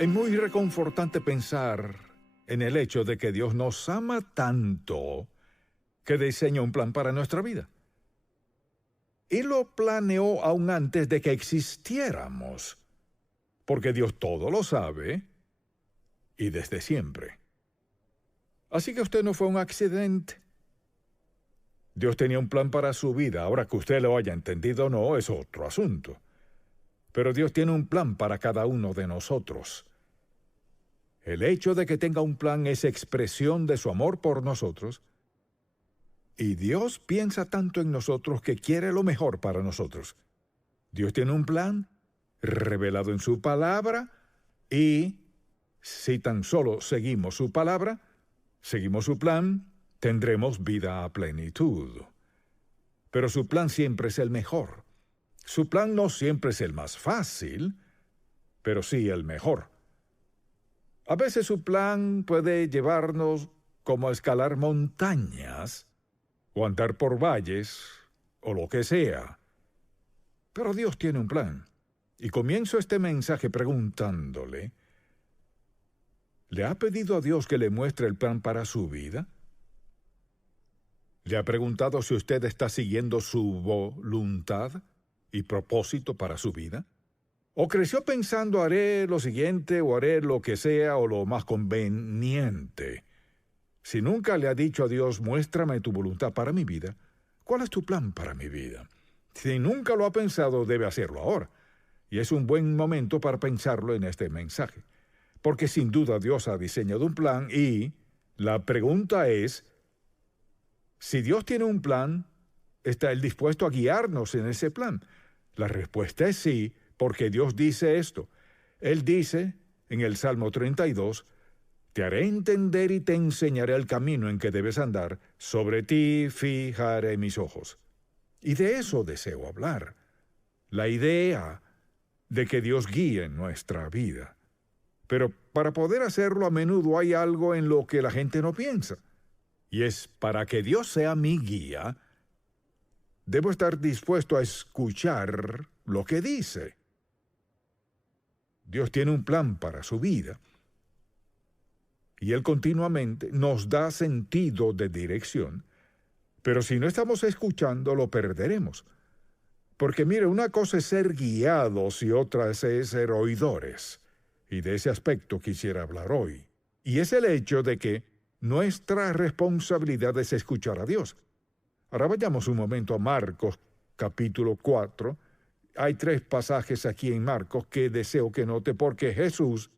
Es muy reconfortante pensar en el hecho de que Dios nos ama tanto que diseña un plan para nuestra vida. Y lo planeó aún antes de que existiéramos, porque Dios todo lo sabe y desde siempre. Así que usted no fue un accidente. Dios tenía un plan para su vida. Ahora que usted lo haya entendido o no, es otro asunto. Pero Dios tiene un plan para cada uno de nosotros. El hecho de que tenga un plan es expresión de su amor por nosotros. Y Dios piensa tanto en nosotros que quiere lo mejor para nosotros. Dios tiene un plan revelado en su palabra y si tan solo seguimos su palabra, seguimos su plan, tendremos vida a plenitud. Pero su plan siempre es el mejor. Su plan no siempre es el más fácil, pero sí el mejor. A veces su plan puede llevarnos como a escalar montañas, o andar por valles, o lo que sea. Pero Dios tiene un plan. Y comienzo este mensaje preguntándole, ¿le ha pedido a Dios que le muestre el plan para su vida? ¿Le ha preguntado si usted está siguiendo su voluntad y propósito para su vida? ¿O creció pensando haré lo siguiente o haré lo que sea o lo más conveniente? Si nunca le ha dicho a Dios, muéstrame tu voluntad para mi vida, ¿cuál es tu plan para mi vida? Si nunca lo ha pensado, debe hacerlo ahora. Y es un buen momento para pensarlo en este mensaje. Porque sin duda Dios ha diseñado un plan y la pregunta es, si Dios tiene un plan, ¿está Él dispuesto a guiarnos en ese plan? La respuesta es sí, porque Dios dice esto. Él dice en el Salmo 32, te haré entender y te enseñaré el camino en que debes andar, sobre ti fijaré mis ojos. Y de eso deseo hablar. La idea de que Dios guíe nuestra vida. Pero para poder hacerlo a menudo hay algo en lo que la gente no piensa. Y es para que Dios sea mi guía, debo estar dispuesto a escuchar lo que dice. Dios tiene un plan para su vida. Y Él continuamente nos da sentido de dirección. Pero si no estamos escuchando, lo perderemos. Porque mire, una cosa es ser guiados y otra es ser oidores. Y de ese aspecto quisiera hablar hoy. Y es el hecho de que nuestra responsabilidad es escuchar a Dios. Ahora vayamos un momento a Marcos, capítulo 4. Hay 3 pasajes aquí en Marcos que deseo que note porque Jesús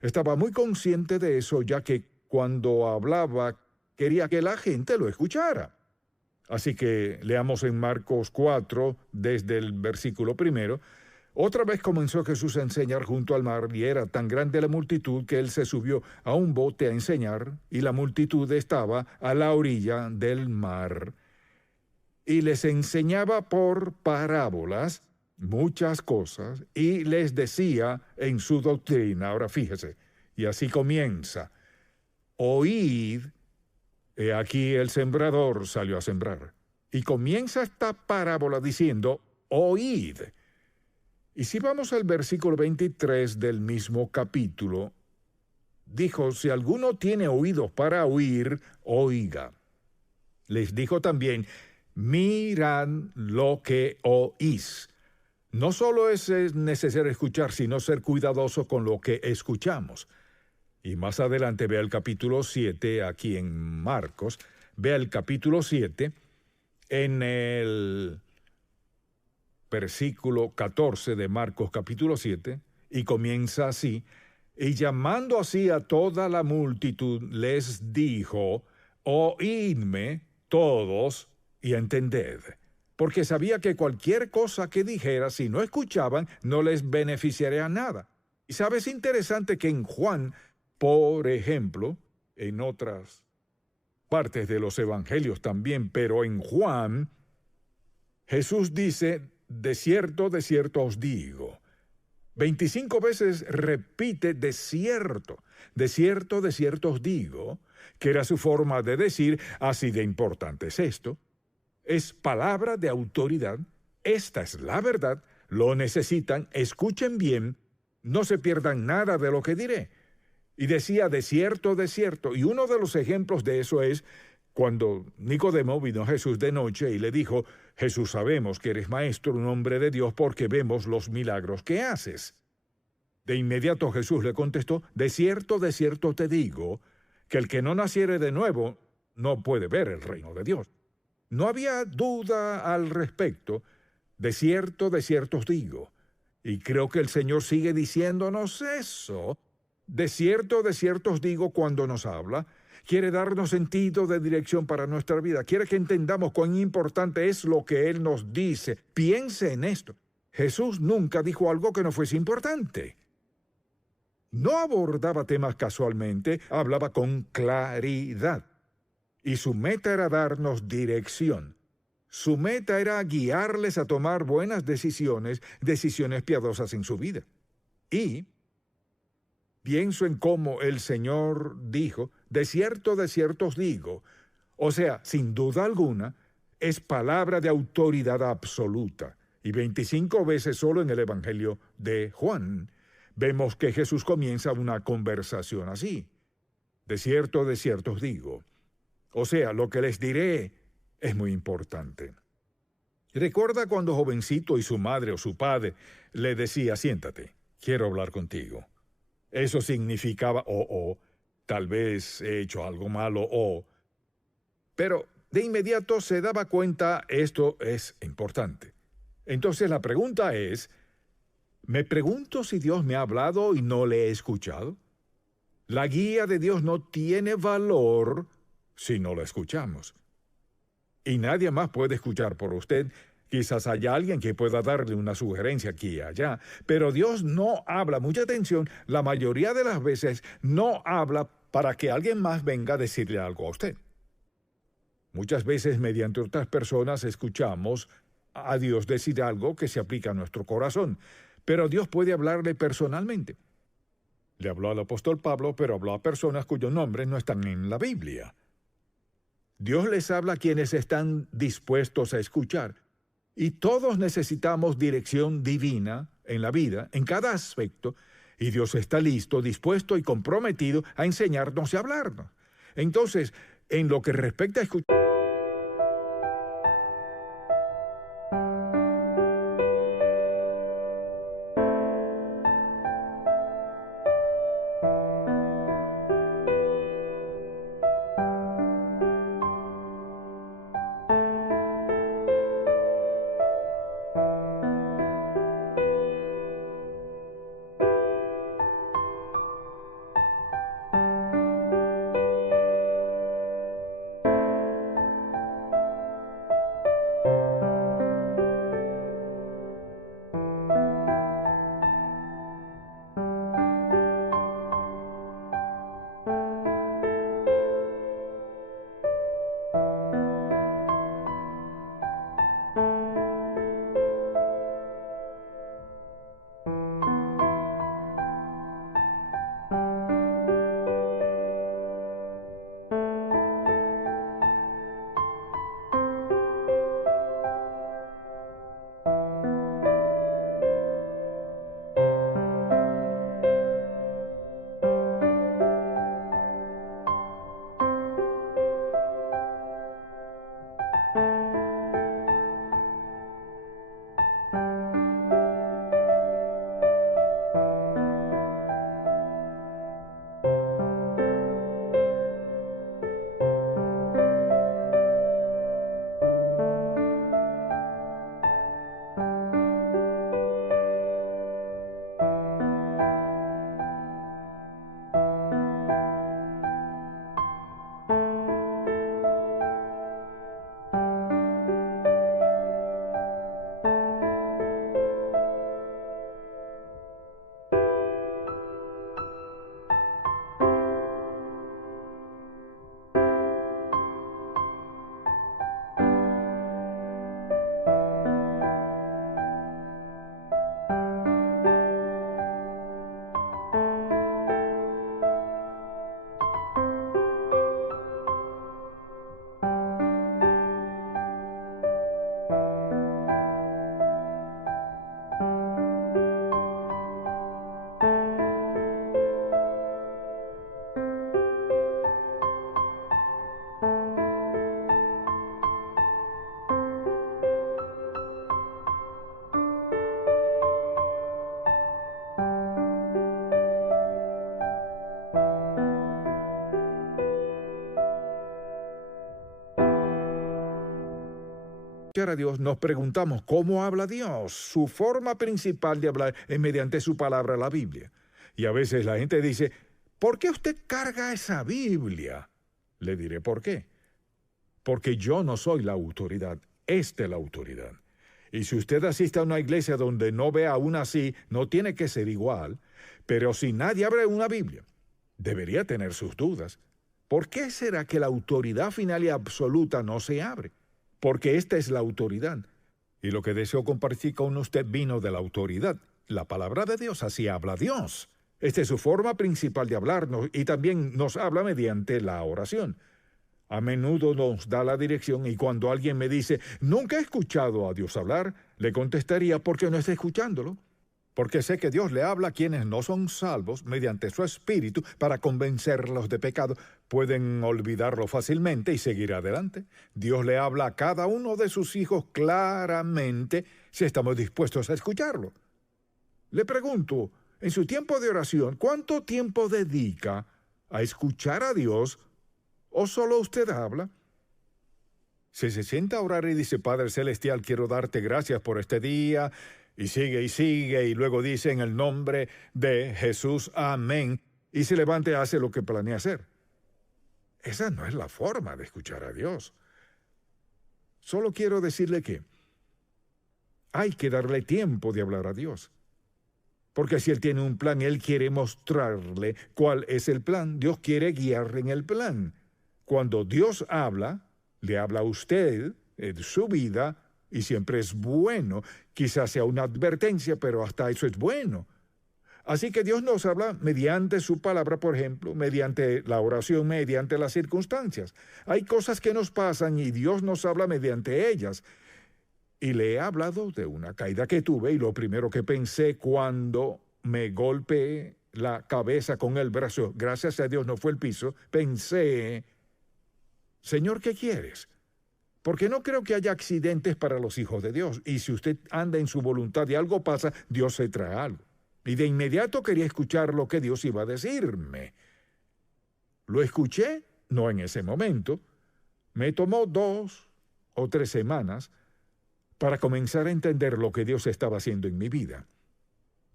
estaba muy consciente de eso, ya que cuando hablaba quería que la gente lo escuchara. Así que leamos en Marcos 4, desde el versículo 1. Otra vez comenzó Jesús a enseñar junto al mar, y era tan grande la multitud que él se subió a un bote a enseñar, y la multitud estaba a la orilla del mar. Y les enseñaba por parábolas muchas cosas, y les decía en su doctrina, ahora fíjese, y así comienza, oíd, he aquí el sembrador salió a sembrar. Y comienza esta parábola diciendo, oíd. Y si vamos al versículo 23 del mismo capítulo, dijo, si alguno tiene oídos para oír, oiga. Les dijo también, mirad lo que oís. No solo es necesario escuchar, sino ser cuidadoso con lo que escuchamos. Y más adelante vea el capítulo 7, aquí en Marcos, vea el capítulo 7, en el versículo 14 de Marcos capítulo 7, y comienza así, y llamando así a toda la multitud, les dijo, oídme todos y entended, porque sabía que cualquier cosa que dijera, si no escuchaban, no les beneficiaría nada. Y sabes, interesante que en Juan, por ejemplo, en otras partes de los evangelios también, pero en Juan, Jesús dice, de cierto os digo. 25 veces repite de cierto os digo, que era su forma de decir, así de importante es esto. Es palabra de autoridad, esta es la verdad, lo necesitan, escuchen bien, No se pierdan nada de lo que diré. Y decía, de cierto, y uno de los ejemplos de eso es cuando Nicodemo vino a Jesús de noche y le dijo, Jesús, sabemos que eres maestro, un hombre de Dios, porque vemos los milagros que haces. De inmediato Jesús le contestó, de cierto te digo, que el que no naciere de nuevo no puede ver el reino de Dios. No había duda al respecto, de cierto os digo. Y creo que el Señor sigue diciéndonos eso. De cierto os digo cuando nos habla. Quiere darnos sentido de dirección para nuestra vida. Quiere que entendamos cuán importante es lo que Él nos dice. Piense en esto. Jesús nunca dijo algo que no fuese importante. No abordaba temas casualmente, hablaba con claridad. Y su meta era darnos dirección. Su meta era guiarles a tomar buenas decisiones, decisiones piadosas en su vida. Y pienso en cómo el Señor dijo, de cierto os digo. O sea, sin duda alguna, es palabra de autoridad absoluta. Y 25 veces solo en el Evangelio de Juan vemos que Jesús comienza una conversación así. De cierto os digo. O sea, lo que les diré es muy importante. ¿Recuerda cuando jovencito y su madre o su padre le decía, siéntate, quiero hablar contigo? Eso significaba, tal vez he hecho algo malo, pero de inmediato se daba cuenta, esto es importante. Entonces la pregunta es, ¿me pregunto si Dios me ha hablado y no le he escuchado? La guía de Dios no tiene valor si no la escuchamos. Y nadie más puede escuchar por usted. Quizás haya alguien que pueda darle una sugerencia aquí y allá, pero Dios no habla, mucha atención, la mayoría de las veces no habla para que alguien más venga a decirle algo a usted. Muchas veces mediante otras personas escuchamos a Dios decir algo que se aplica a nuestro corazón, pero Dios puede hablarle personalmente. Le habló al apóstol Pablo, pero habló a personas cuyos nombres no están en la Biblia. Dios les habla a quienes están dispuestos a escuchar. Y todos necesitamos dirección divina en la vida, en cada aspecto, y Dios está listo, dispuesto y comprometido a enseñarnos y hablarnos. Entonces, en lo que respecta a escuchar, escuchar a Dios, nos preguntamos cómo habla Dios. Su forma principal de hablar es mediante su palabra, la Biblia. Y a veces la gente dice, ¿por qué usted carga esa Biblia? Le diré, ¿por qué? Porque yo no soy la autoridad, esta es la autoridad. Y si usted asiste a una iglesia donde no ve aún así, no tiene que ser igual, pero si nadie abre una Biblia, debería tener sus dudas. ¿Por qué será que la autoridad final y absoluta no se abre? Porque esta es la autoridad. Y lo que deseo compartir con usted vino de la autoridad. La palabra de Dios, así habla Dios. Esta es su forma principal de hablarnos y también nos habla mediante la oración. A menudo nos da la dirección y cuando alguien me dice, nunca he escuchado a Dios hablar, le contestaría, ¿por qué no está escuchándolo? Porque sé que Dios le habla a quienes no son salvos mediante su espíritu para convencerlos de pecado. Pueden olvidarlo fácilmente y seguir adelante. Dios le habla a cada uno de sus hijos claramente si estamos dispuestos a escucharlo. Le pregunto, en su tiempo de oración, ¿cuánto tiempo dedica a escuchar a Dios o solo usted habla? Si se sienta a orar y dice, Padre Celestial, quiero darte gracias por este día, y sigue, y luego dice en el nombre de Jesús, amén, y se levanta y hace lo que planea hacer. Esa no es la forma de escuchar a Dios. Solo quiero decirle que hay que darle tiempo de hablar a Dios. Porque si Él tiene un plan, Él quiere mostrarle cuál es el plan. Dios quiere guiarle en el plan. Cuando Dios habla, le habla a usted en su vida, y siempre es bueno. Quizás sea una advertencia, pero hasta eso es bueno. Así que Dios nos habla mediante su palabra, por ejemplo, mediante la oración, mediante las circunstancias. Hay cosas que nos pasan y Dios nos habla mediante ellas. Y le he hablado de una caída que tuve y lo primero que pensé cuando me golpeé la cabeza con el brazo, gracias a Dios no fue el piso, pensé, Señor, ¿qué quieres? Porque no creo que haya accidentes para los hijos de Dios. Y si usted anda en su voluntad y algo pasa, Dios se trae algo. Y de inmediato quería escuchar lo que Dios iba a decirme. Lo escuché, no en ese momento. Me tomó 2 o 3 semanas para comenzar a entender lo que Dios estaba haciendo en mi vida.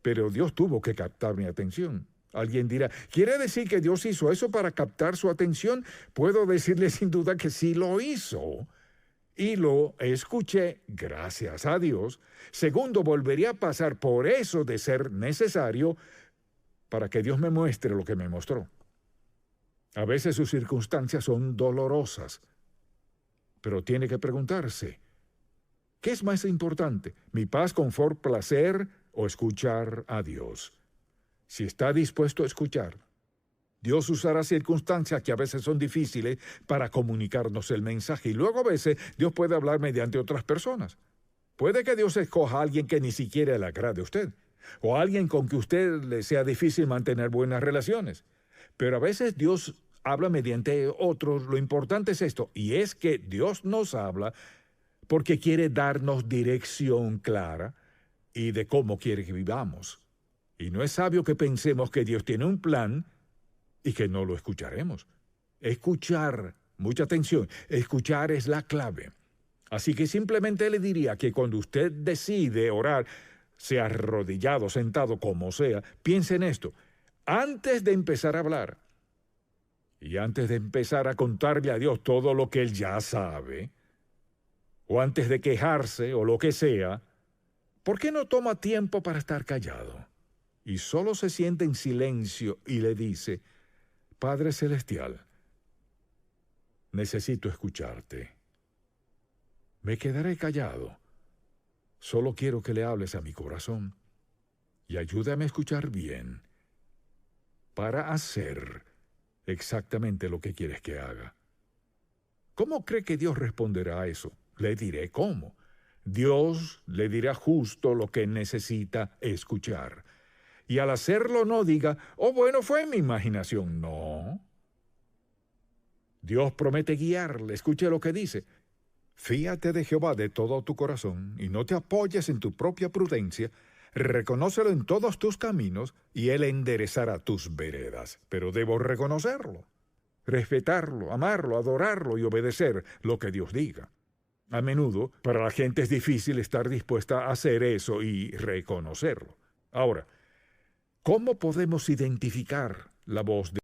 Pero Dios tuvo que captar mi atención. Alguien dirá, ¿quiere decir que Dios hizo eso para captar su atención? Puedo decirle sin duda que sí lo hizo. Y lo escuché, gracias a Dios. Segundo, volvería a pasar por eso de ser necesario para que Dios me muestre lo que me mostró. A veces sus circunstancias son dolorosas, pero tiene que preguntarse, ¿qué es más importante? ¿Mi paz, confort, placer o escuchar a Dios? Si está dispuesto a escuchar, Dios usará circunstancias que a veces son difíciles para comunicarnos el mensaje. Y luego a veces Dios puede hablar mediante otras personas. Puede que Dios escoja a alguien que ni siquiera le agrade a usted. O a alguien con que a usted le sea difícil mantener buenas relaciones. Pero a veces Dios habla mediante otros. Lo importante es esto. Y es que Dios nos habla porque quiere darnos dirección clara y de cómo quiere que vivamos. Y no es sabio que pensemos que Dios tiene un plan y que no lo escucharemos. Escuchar, mucha atención, escuchar es la clave. Así que simplemente le diría que cuando usted decide orar, sea arrodillado, sentado, como sea, piense en esto. Antes de empezar a hablar, y antes de empezar a contarle a Dios todo lo que Él ya sabe, o antes de quejarse o lo que sea, ¿por qué no toma tiempo para estar callado? Y solo se siente en silencio y le dice, Padre Celestial, necesito escucharte. Me quedaré callado. Solo quiero que le hables a mi corazón y ayúdame a escuchar bien para hacer exactamente lo que quieres que haga. ¿Cómo cree que Dios responderá a eso? Le diré cómo. Dios le dirá justo lo que necesita escuchar. Y al hacerlo no diga, oh, bueno, fue mi imaginación. No. Dios promete guiarle. Escuche lo que dice. Fíate de Jehová de todo tu corazón y no te apoyes en tu propia prudencia. Reconócelo en todos tus caminos y Él enderezará tus veredas. Pero debo reconocerlo, respetarlo, amarlo, adorarlo y obedecer lo que Dios diga. A menudo, para la gente es difícil estar dispuesta a hacer eso y reconocerlo. Ahora, ¿cómo podemos identificar la voz de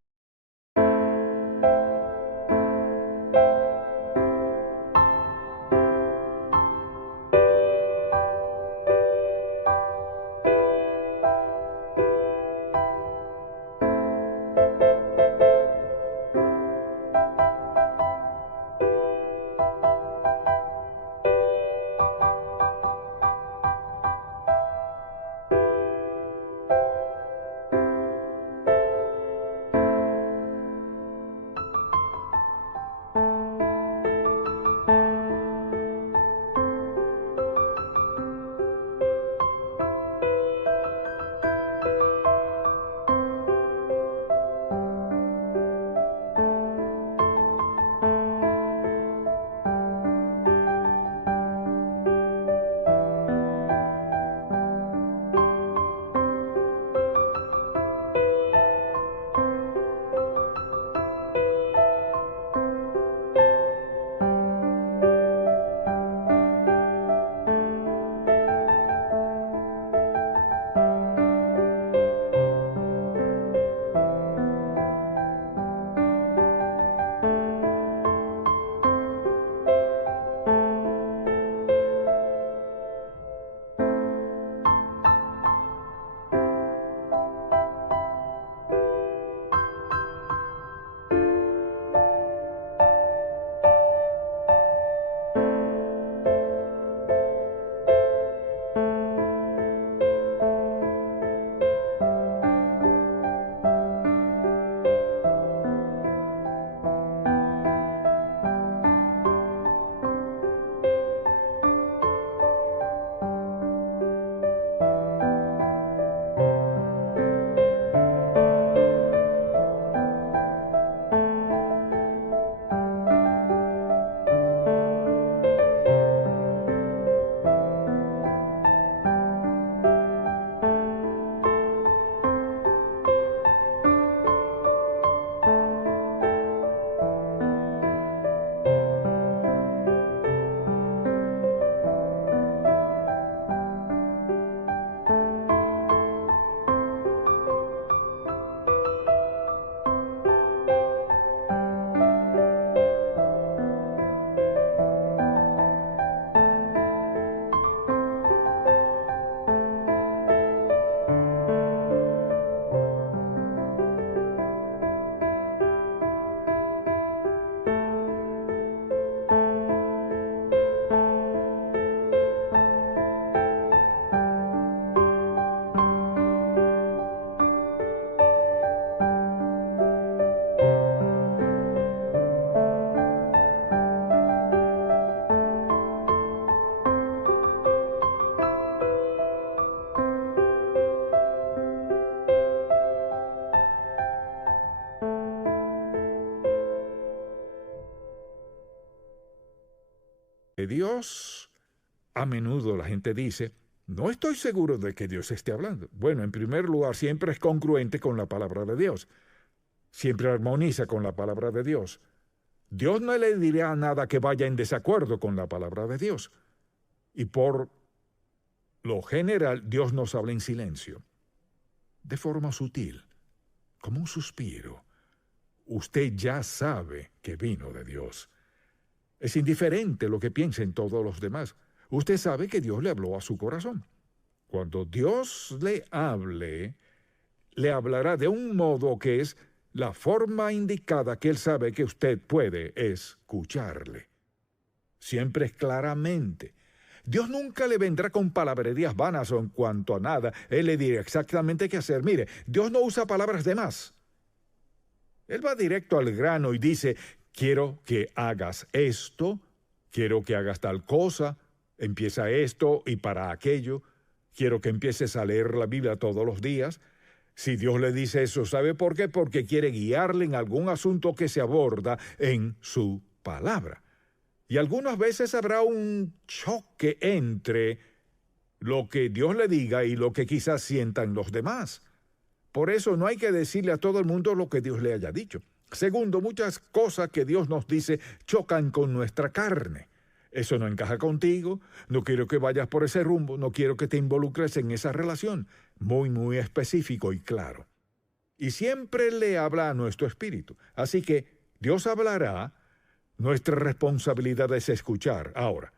Dios? A menudo la gente dice, no estoy seguro de que Dios esté hablando. Bueno, en primer lugar, siempre es congruente con la palabra de Dios. Siempre armoniza con la palabra de Dios. Dios no le dirá nada que vaya en desacuerdo con la palabra de Dios. Y por lo general, Dios nos habla en silencio, de forma sutil, como un suspiro. Usted ya sabe que vino de Dios. Es indiferente lo que piensen todos los demás. Usted sabe que Dios le habló a su corazón. Cuando Dios le hable, le hablará de un modo que es la forma indicada que Él sabe que usted puede escucharle. Siempre es claramente. Dios nunca le vendrá con palabrerías vanas o en cuanto a nada. Él le dirá exactamente qué hacer. Mire, Dios no usa palabras de más. Él va directo al grano y dice, quiero que hagas esto, quiero que hagas tal cosa, empieza esto y para aquello, quiero que empieces a leer la Biblia todos los días. Si Dios le dice eso, ¿sabe por qué? Porque quiere guiarle en algún asunto que se aborda en su palabra. Y algunas veces habrá un choque entre lo que Dios le diga y lo que quizás sientan los demás. Por eso no hay que decirle a todo el mundo lo que Dios le haya dicho. Segundo, muchas cosas que Dios nos dice chocan con nuestra carne. Eso no encaja contigo, no quiero que vayas por ese rumbo, no quiero que te involucres en esa relación. Muy, muy específico y claro. Y siempre le habla a nuestro espíritu. Así que Dios hablará, nuestra responsabilidad es escuchar. Ahora,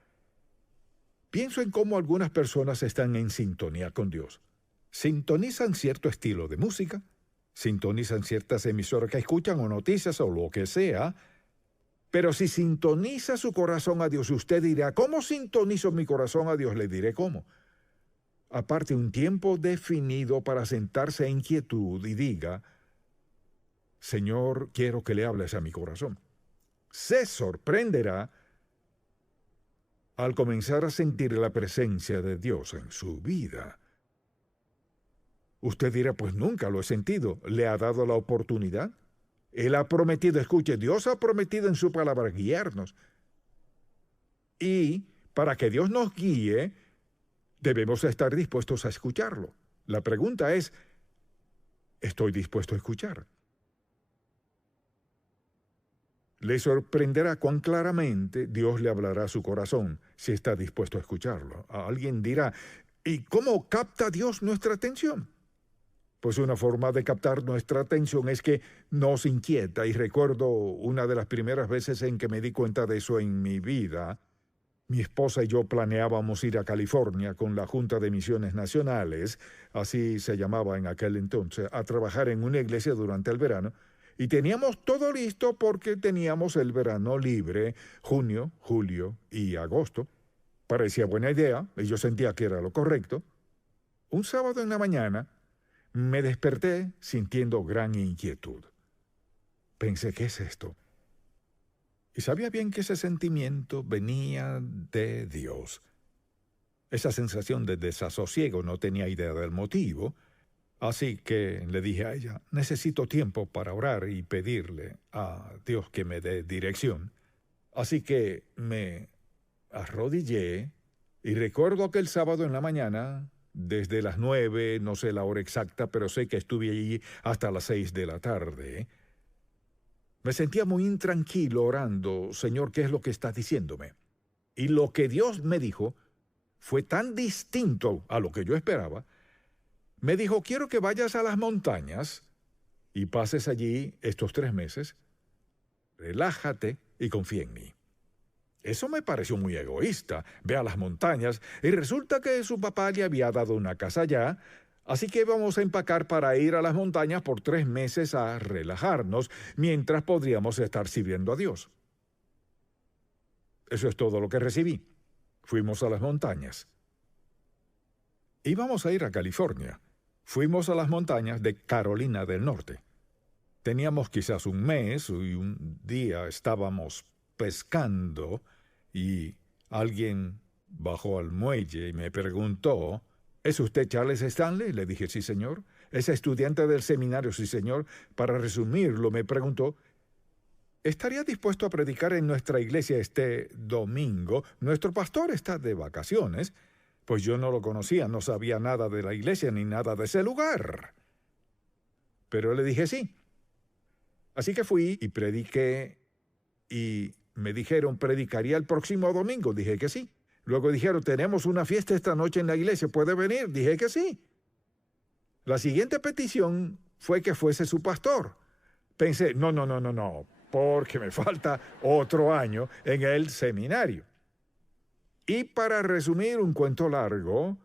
pienso en cómo algunas personas están en sintonía con Dios. Sintonizan cierto estilo de música, sintonizan ciertas emisoras que escuchan o noticias o lo que sea, pero si sintoniza su corazón a Dios, usted dirá, ¿cómo sintonizo mi corazón a Dios? Le diré cómo. Aparte un tiempo definido para sentarse en quietud y diga, Señor, quiero que le hables a mi corazón. Se sorprenderá al comenzar a sentir la presencia de Dios en su vida. Usted dirá, pues nunca lo he sentido. ¿Le ha dado la oportunidad? Él ha prometido, escuche, Dios ha prometido en su palabra guiarnos. Y para que Dios nos guíe, debemos estar dispuestos a escucharlo. La pregunta es, ¿estoy dispuesto a escuchar? Le sorprenderá cuán claramente Dios le hablará a su corazón si está dispuesto a escucharlo. Alguien dirá, ¿y cómo capta Dios nuestra atención? Pues una forma de captar nuestra atención es que nos inquieta, y recuerdo una de las primeras veces en que me di cuenta de eso en mi vida. Mi esposa y yo planeábamos ir a California con la Junta de Misiones Nacionales, así se llamaba en aquel entonces, a trabajar en una iglesia durante el verano, y teníamos todo listo porque teníamos el verano libre, junio, julio y agosto. Parecía buena idea, y yo sentía que era lo correcto. Un sábado en la mañana, me desperté sintiendo gran inquietud. Pensé, ¿qué es esto? Y sabía bien que ese sentimiento venía de Dios. Esa sensación de desasosiego, no tenía idea del motivo, así que le dije a ella, necesito tiempo para orar y pedirle a Dios que me dé dirección. Así que me arrodillé y recuerdo aquel sábado en la mañana, desde las 9, no sé la hora exacta, pero sé que estuve allí hasta las 6 de la tarde. Me sentía muy intranquilo orando, Señor, ¿qué es lo que estás diciéndome? Y lo que Dios me dijo fue tan distinto a lo que yo esperaba. Me dijo, quiero que vayas a las montañas y pases allí estos 3 meses. Relájate y confía en mí. Eso me pareció muy egoísta. Ve a las montañas y resulta que su papá le había dado una casa allá, así que íbamos a empacar para ir a las montañas por 3 meses a relajarnos, mientras podríamos estar sirviendo a Dios. Eso es todo lo que recibí. Fuimos a las montañas. Íbamos a ir a California. Fuimos a las montañas de Carolina del Norte. Teníamos quizás un mes y un día estábamos pescando y alguien bajó al muelle y me preguntó, ¿es usted Charles Stanley? Le dije, sí, señor. ¿Es estudiante del seminario? Sí, señor. Para resumirlo, me preguntó, ¿estaría dispuesto a predicar en nuestra iglesia este domingo? Nuestro pastor está de vacaciones. Pues yo no lo conocía, no sabía nada de la iglesia ni nada de ese lugar. Pero le dije sí. Así que fui y prediqué y me dijeron, ¿predicaría el próximo domingo? Dije que sí. Luego dijeron, tenemos una fiesta esta noche en la iglesia, ¿puede venir? Dije que sí. La siguiente petición fue que fuese su pastor. Pensé, no, porque me falta otro año en el seminario. Y para resumir un cuento largo,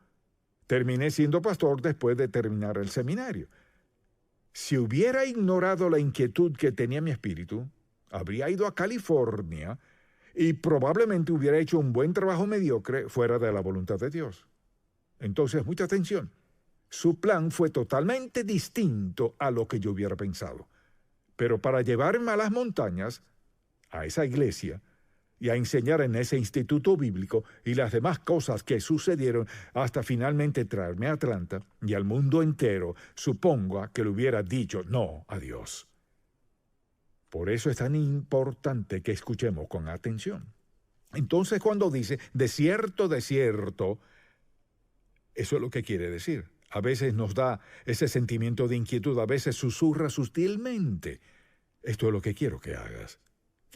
terminé siendo pastor después de terminar el seminario. Si hubiera ignorado la inquietud que tenía mi espíritu, habría ido a California y probablemente hubiera hecho un buen trabajo mediocre fuera de la voluntad de Dios. Entonces, mucha atención. Su plan fue totalmente distinto a lo que yo hubiera pensado. Pero para llevarme a las montañas, a esa iglesia, y a enseñar en ese instituto bíblico y las demás cosas que sucedieron hasta finalmente traerme a Atlanta y al mundo entero, supongo que le hubiera dicho no a Dios. Por eso es tan importante que escuchemos con atención. Entonces, cuando dice desierto, desierto, eso es lo que quiere decir. A veces nos da ese sentimiento de inquietud, a veces susurra sutilmente. Esto es lo que quiero que hagas.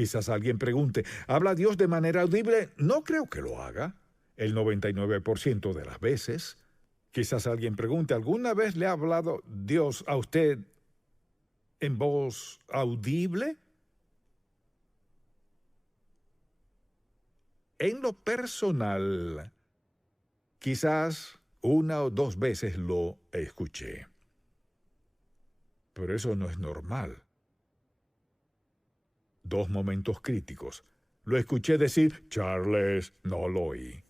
Quizás alguien pregunte, ¿habla Dios de manera audible? No creo que lo haga, el 99% de las veces. Quizás alguien pregunte, ¿alguna vez le ha hablado Dios a usted en voz audible? En lo personal, quizás una o dos veces lo escuché. Pero eso no es normal. 2 momentos críticos. Lo escuché decir, Charles, no lo oí.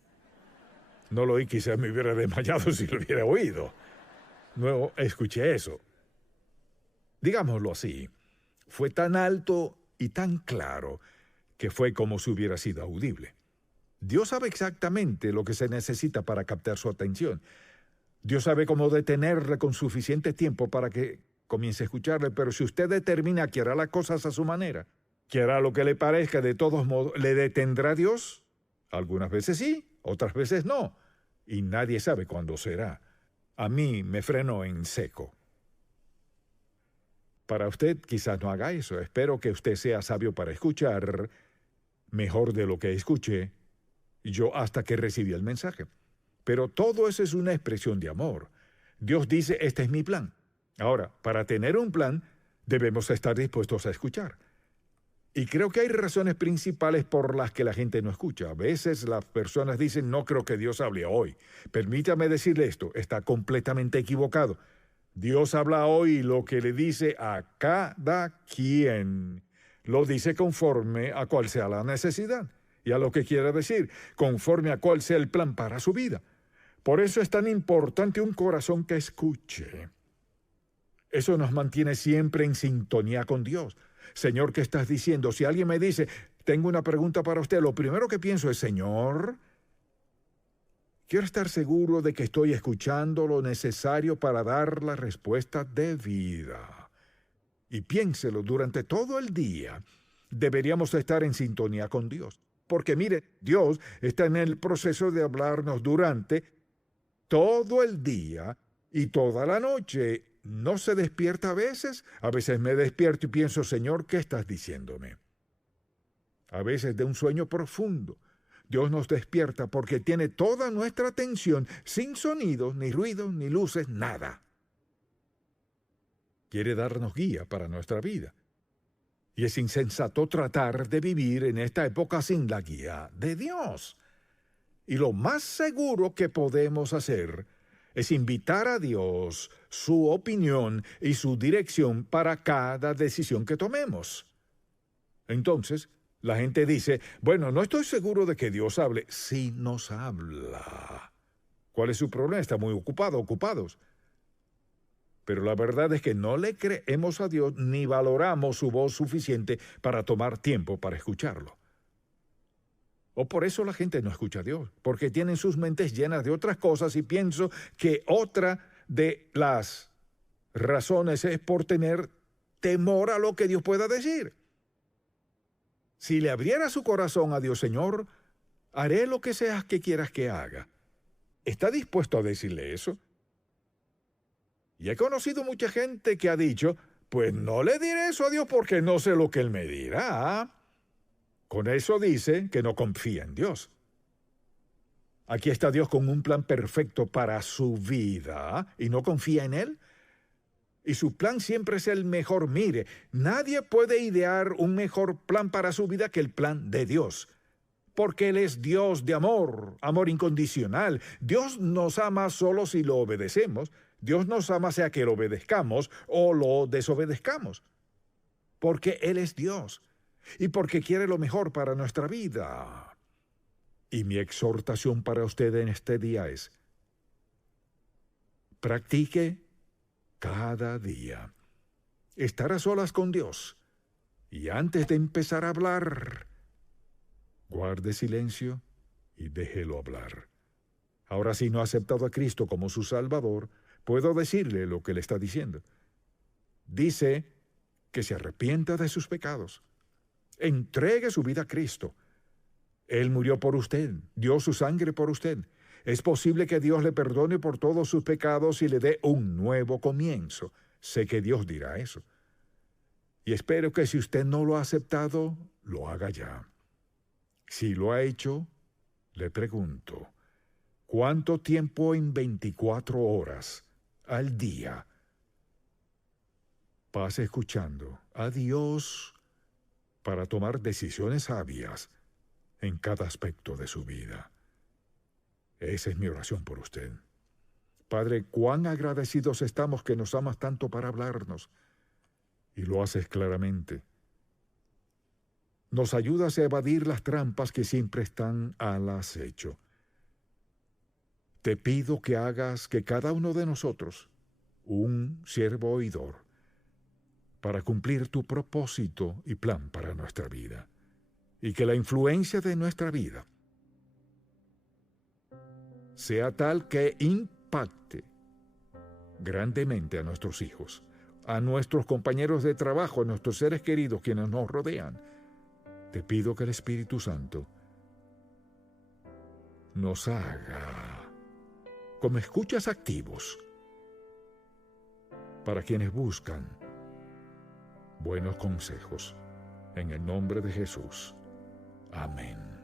No lo oí, quizás me hubiera desmayado si lo hubiera oído. No escuché eso. Digámoslo así, fue tan alto y tan claro que fue como si hubiera sido audible. Dios sabe exactamente lo que se necesita para captar su atención. Dios sabe cómo detenerle con suficiente tiempo para que comience a escucharle, pero si usted determina que hará las cosas a su manera, que hará lo que le parezca, de todos modos, ¿le detendrá Dios? Algunas veces sí, otras veces no, y nadie sabe cuándo será. A mí me frenó en seco. Para usted quizás no haga eso. Espero que usted sea sabio para escuchar mejor de lo que escuché yo hasta que recibí el mensaje. Pero todo eso es una expresión de amor. Dios dice, este es mi plan. Ahora, para tener un plan, debemos estar dispuestos a escuchar. Y creo que hay razones principales por las que la gente no escucha. A veces las personas dicen, no creo que Dios hable hoy. Permítame decirle esto, está completamente equivocado. Dios habla hoy lo que le dice a cada quien. Lo dice conforme a cuál sea la necesidad y a lo que quiera decir, conforme a cuál sea el plan para su vida. Por eso es tan importante un corazón que escuche. Eso nos mantiene siempre en sintonía con Dios. Señor, ¿qué estás diciendo? Si alguien me dice, tengo una pregunta para usted, lo primero que pienso es, Señor, quiero estar seguro de que estoy escuchando lo necesario para dar la respuesta debida. Y piénselo, durante todo el día deberíamos estar en sintonía con Dios. Porque mire, Dios está en el proceso de hablarnos durante todo el día y toda la noche. ¿No se despierta a veces? A veces me despierto y pienso, Señor, ¿qué estás diciéndome? A veces de un sueño profundo. Dios nos despierta porque tiene toda nuestra atención sin sonidos, ni ruidos, ni luces, nada. Quiere darnos guía para nuestra vida. Y es insensato tratar de vivir en esta época sin la guía de Dios. Y lo más seguro que podemos hacer es invitar a Dios, su opinión y su dirección para cada decisión que tomemos. Entonces, la gente dice, bueno, no estoy seguro de que Dios hable. Sí nos habla. ¿Cuál es su problema? Está muy ocupados. Pero la verdad es que no le creemos a Dios ni valoramos su voz suficiente para tomar tiempo para escucharlo. O por eso la gente no escucha a Dios, porque tienen sus mentes llenas de otras cosas y pienso que otra de las razones es por tener temor a lo que Dios pueda decir. Si le abriera su corazón a Dios, Señor, haré lo que sea que quieras que haga. ¿Está dispuesto a decirle eso? Y he conocido mucha gente que ha dicho, pues no le diré eso a Dios porque no sé lo que Él me dirá. Con eso dice que no confía en Dios. Aquí está Dios con un plan perfecto para su vida y no confía en Él. Y su plan siempre es el mejor. Mire, nadie puede idear un mejor plan para su vida que el plan de Dios. Porque Él es Dios de amor, amor incondicional. Dios nos ama solo si lo obedecemos. Dios nos ama sea que lo obedezcamos o lo desobedezcamos. Porque Él es Dios. Y porque quiere lo mejor para nuestra vida. Y mi exhortación para usted en este día es, practique cada día estar a solas con Dios. Y antes de empezar a hablar, guarde silencio y déjelo hablar. Ahora, si no ha aceptado a Cristo como su Salvador, puedo decirle lo que le está diciendo. Dice que se arrepienta de sus pecados. Entregue su vida a Cristo. Él murió por usted, dio su sangre por usted. Es posible que Dios le perdone por todos sus pecados y le dé un nuevo comienzo. Sé que Dios dirá eso. Y espero que si usted no lo ha aceptado, lo haga ya. Si lo ha hecho, le pregunto, ¿cuánto tiempo en 24 horas al día pasa escuchando a Dios para tomar decisiones sabias en cada aspecto de su vida? Esa es mi oración por usted. Padre, cuán agradecidos estamos que nos amas tanto para hablarnos, y lo haces claramente. Nos ayudas a evadir las trampas que siempre están al acecho. Te pido que hagas que cada uno de nosotros, un siervo oidor, para cumplir tu propósito y plan para nuestra vida, y que la influencia de nuestra vida sea tal que impacte grandemente a nuestros hijos, a nuestros compañeros de trabajo, a nuestros seres queridos, quienes nos rodean. Te pido que el Espíritu Santo nos haga como escuchas activos para quienes buscan buenos consejos. En el nombre de Jesús. Amén.